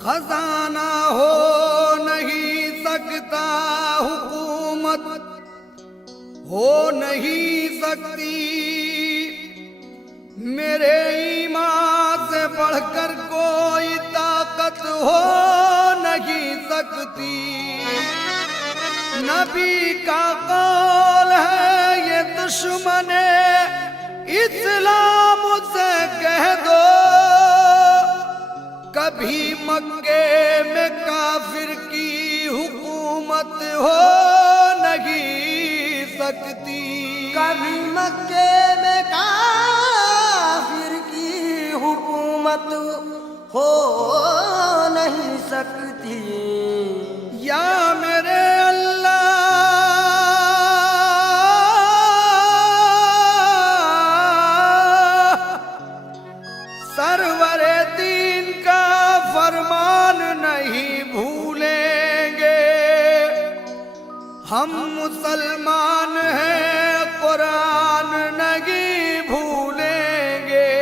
खजाना हो नहीं सकता हुकूमत, हो नहीं सकती मेरे ईमान से बढ़कर कोई ताकत हो नहीं सकती। नबी का कौल है ये दुश्मने इस्लाम से कह दो, कभी मक्के में काफिर की हुकूमत हो नहीं सकती। कभी मक्के में काफिर की हुकूमत हो नहीं सकती। या मेरे अल्लाह सरवरे दीन का फरमान नहीं भूलेंगे। हम मुसलमान हैं, कुरान नहीं भूलेंगे।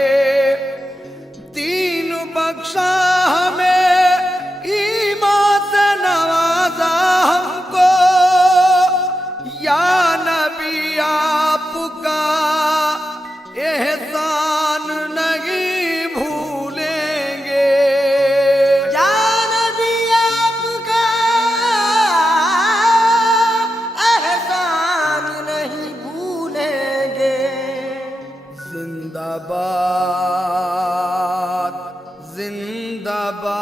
दीन बख्शा हमें, ईमान से नवाजा हमको, या नबी आपका एहसान नहीं भूलेंगे। या नबी आपका एहसान नहीं भूलेंगे। जिंदाबाद जिंदाबाद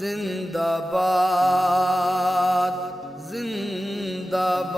जिंदाबाद जिंदाबाद।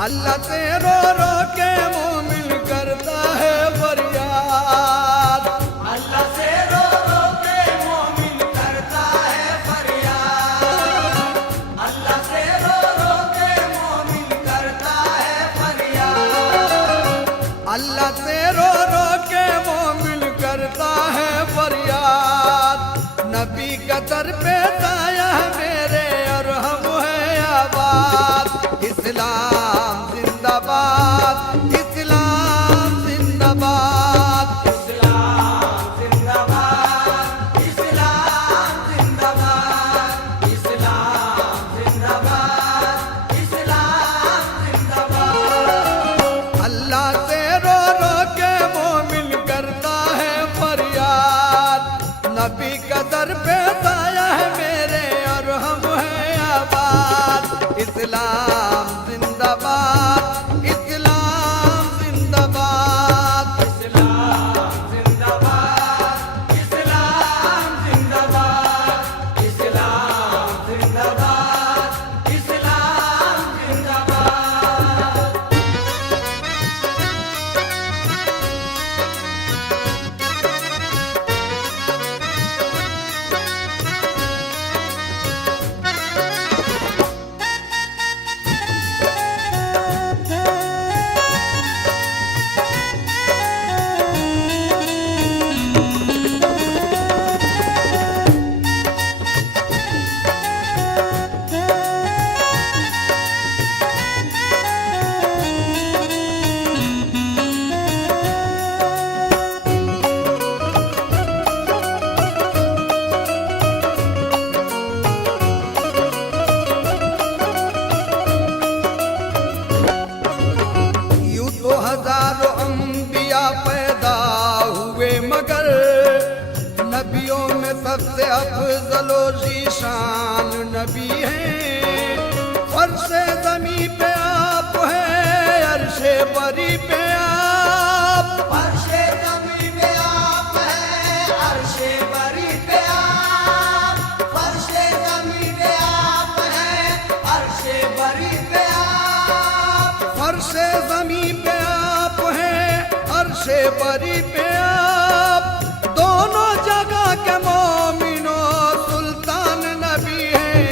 अल्लाह से रो रो के मोमिन करता है फरियाद। अल्लाह से रो रो के मोमिन करता है फरियाद। अल्लाह से रो रो के मोमिन करता है फरियाद। अल्लाह से रो रो के मोमिन करता है फरियाद। नबी का दर पे साया है मेरे और हम है आबाद। इस्लाम जिंदाबाद, इस्लाम जिंदाबाद, इस्लाम जिंदाबाद, इस्लाम जिंदाबाद, इस्लाम जिंदाबाद, इस्लाम जिंदाबाद। अल्लाह से रो रो के मोमिन करता है फरियाद। नबी का दर पे साया है मेरे और हम है आबाद। इस्लाम जिंदाबाद, इस्लाम जिंदाबाद, इस्लाम जिंदाबाद, इस्लाम जिंदाबाद, इस्लाम जिंदाबाद, इस्लाम जिंदाबाद। सबसे अफजलो ज़ीशान नबी हैं। फर्शे ज़मी पे आप हैं, अर्शे बरी पे आप, फर्शे ज़मी पे आप हैं, अर्शे बरी पे आप, फर्शे ज़मी पे आप अर्शे ज़मीं पे आप हैं, अर्शे बरी पे आप, दोनों जगह के मोमिनो सुल्तान नबी हैं।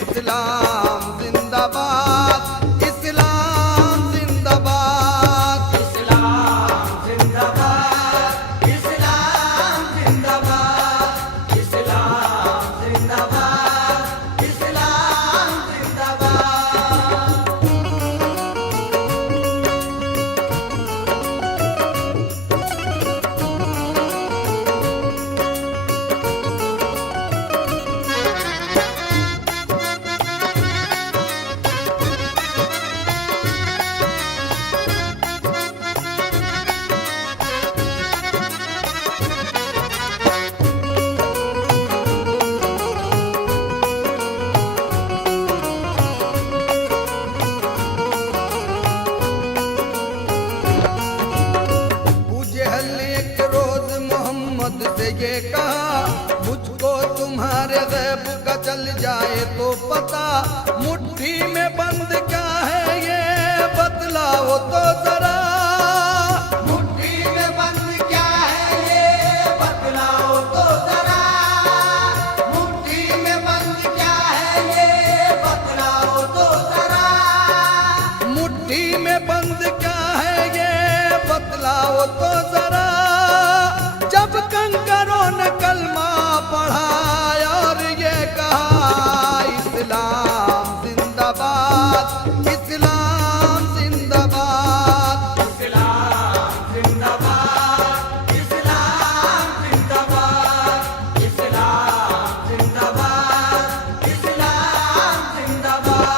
इस्लाम जिंदाबाद, इस्लाम जिंदाबाद, इस्लाम जिंदाबाद, इस्लाम जिंदाबाद, इस्लाम जिंदाबाद, इस्लाम जिंदाबाद। अबू जहल ने एक रोज मोहम्मद से ये कहा, मुझको तुम्हारे गैब का चल जाए तो पता, मुट्ठी में बंद क्या है ये बतलाओ तो जरा। मुट्ठी में बंद क्या है ये बतलाओ तो जरा, मुट्ठी में बंद क्या है ये बतलाओ तो जरा। मुट्ठी में बंद क्या है ये बतलाओ तो जरा। जब कंकरों ने कलमा पढ़ा और ये कहा, इस्लाम जिंदाबाद, इस्लाम जिंदाबाद, इस्लाम जिंदाबाद, इस्लाम जिंदाबाद, इस्लाम जिंदाबाद, इस्लाम जिंदाबाद।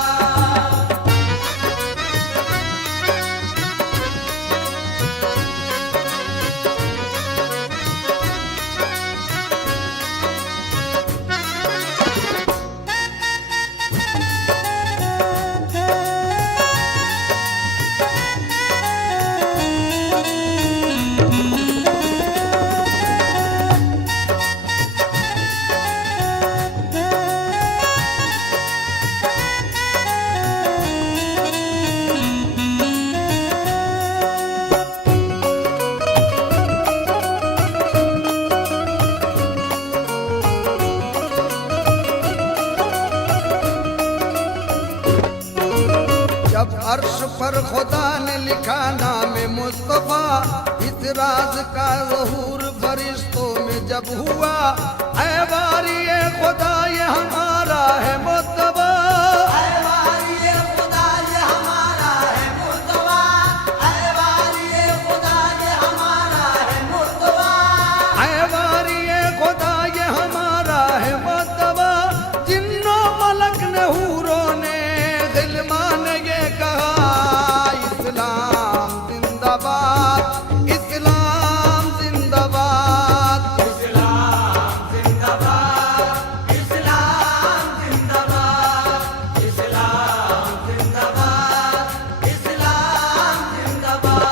जब अर्श पर खुदा ने लिखा नाम मुस्तफा, इस राज का ज़हूर फरिश्तों में जब हुआ, ऐ वारिए खुदा ये हमारा है मुस्तफा। ऐ वारिए खुदा ये हमारा है मुस्तफा, ऐ वारिए खुदा ये हमारा है मुस्तफा। ऐ वारिए खुदा ये हमारा है मुस्तफा। जिन्नो मलक ने हूरों ने गिलमान ये कहा, इस्लाम जिंदाबाद, इस्लाम जिंदाबाद, इस्लाम जिंदाबाद, इस्लाम जिंदाबाद, इस्लाम जिंदाबाद, इस्लाम जिंदाबाद।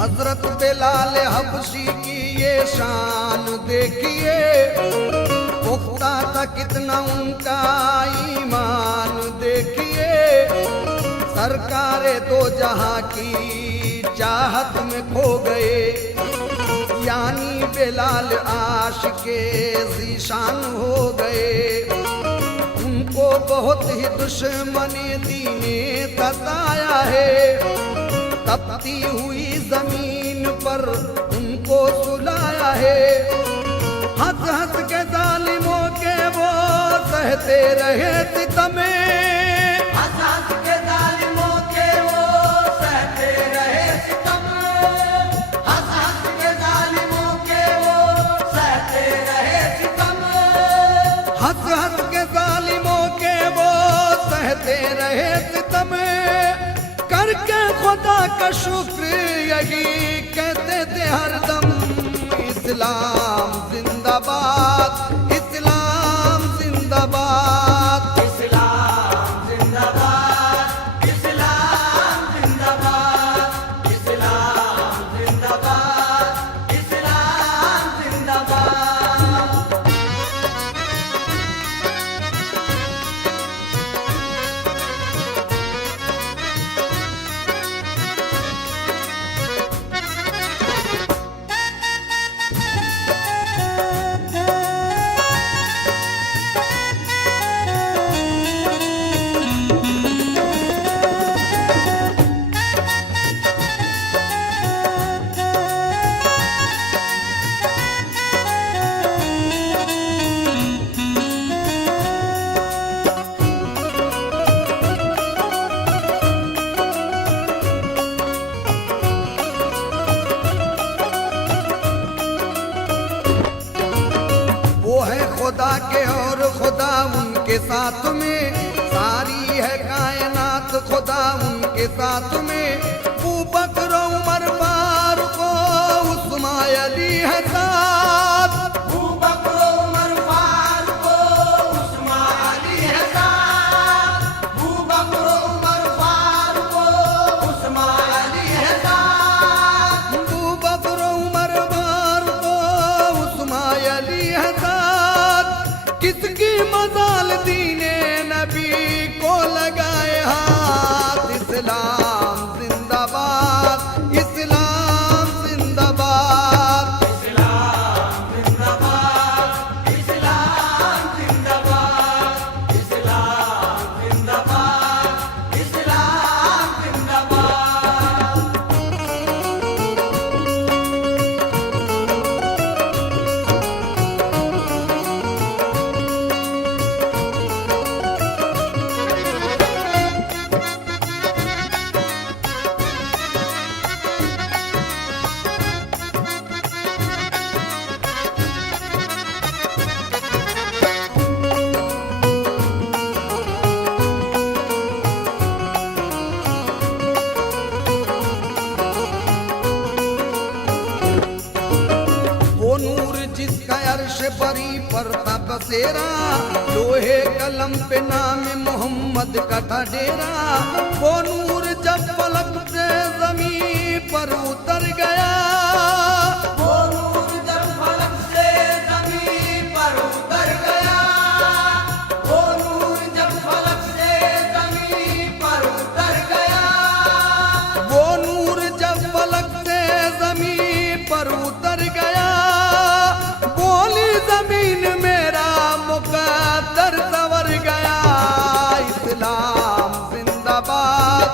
हजरत बिलाल हबशी की ये शान देखिए, पुख्ता था कितना उनका ईमान देखिए। सरकार दो जहां की चाहत में खो गए, यानी बिलाल आशिके ज़ीशान हो गए। उनको बहुत ही दुश्मनी दीने सताया है, तपती हुई जमीन पर उनको सुलाया है। हंस हंस के जालिमों के वो सहते रहे सितमे, हंस हंस के जालिमों के वो सहते रहे सितम, हंस हंस के जालिमों के वो सहते रहे सितम। हंस हंस के जालिमों सहते रहे सितम करके खुदा का शुक्र यही कहते थे हरदम। इस्लाम जिंदाबाद, इस्लाम जिंदाबाद, इस्लाम जिंदाबाद, इस्लाम जिंदाबाद, इस्लाम जिंदाबाद, इस्लाम जिंदाबाद। वो है खुदा के और खुदा उनके साथ में, सारी है कायनात खुदा उनके साथ में। अबू बकर उमर फारूक उस्मान अली है साथ, अबू बकर उमर फारूक उस्मान अली है साथ, अबू बकर उमर फारूक उस्मान अली है साथ। अबू बकर उमर फारूक उस्मान अली है साथ। किसकी मजाल दीने नबी को लगाए हाथ। इस्लाम जिंदाबाद, इस्लाम जिंदाबाद, इस्लाम जिंदाबाद, इस्लाम जिंदाबाद, इस्लाम जिंदाबाद, इस्लाम जिंदाबाद। वो नूर जिसका अर्श बरी पर था बसेरा, लोहे कलम पे नाम मोहम्मद का था डेरा। वो नूर जब पलक से जमीन पर उतर गया, वो नूर जब फलक से जमीन पर उतर गया, वो नूर जब फलक से जमीन पर उतर गया, वो नूर जब पलक से जमीन पर उतर गया। बोली जमीन मेरा मुकद्दर संवर गया। इस्लाम जिंदाबाद,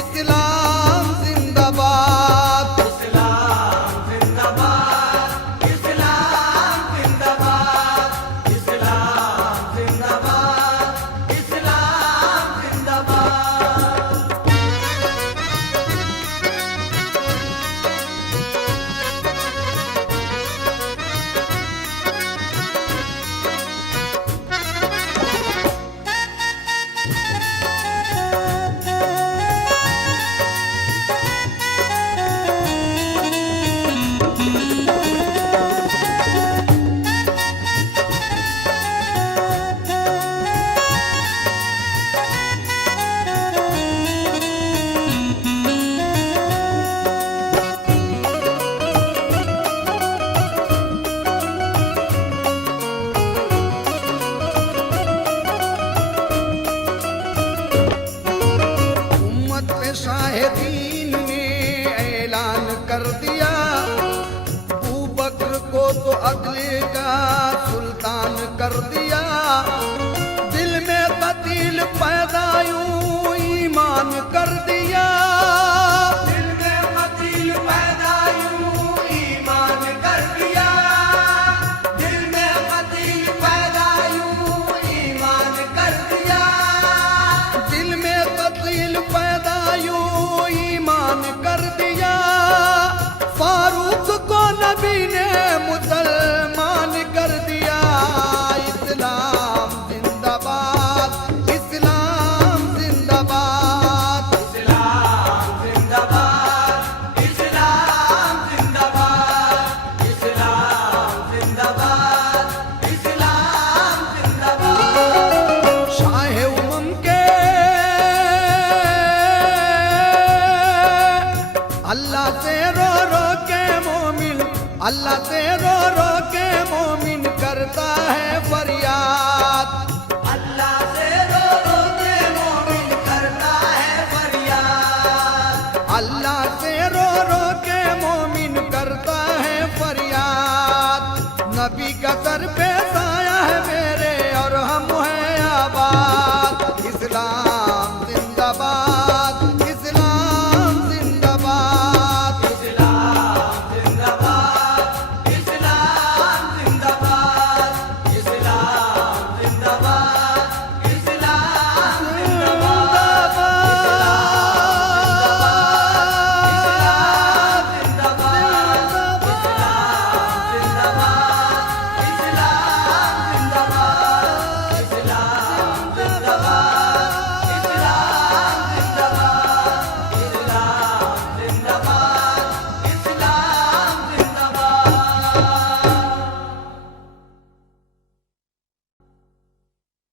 इस्लाम जिंदाबाद, इस्लाम जिंदाबाद, इस्लाम जिंदाबाद, इस्लाम जिंदाबाद, इस्लाम जिंदाबाद। उम्मत पे शाहिदीन ने ऐलान कर दिया। अबू बकर को तो अदले का सुल्तान कर दिया। दिल में कतील पैदा यूं ईमान कर दिया। दिल में कतील पैदा यूं ईमान कर दिया, दिल में कतील पैदा यूं ईमान कर दिया, दिल में कतील पैदा यूं ईमान कर दिया। फारूक को नबी ने मुसलमान कर दिया। इस्लाम जिंदाबाद, इस्लाम अल्लाह से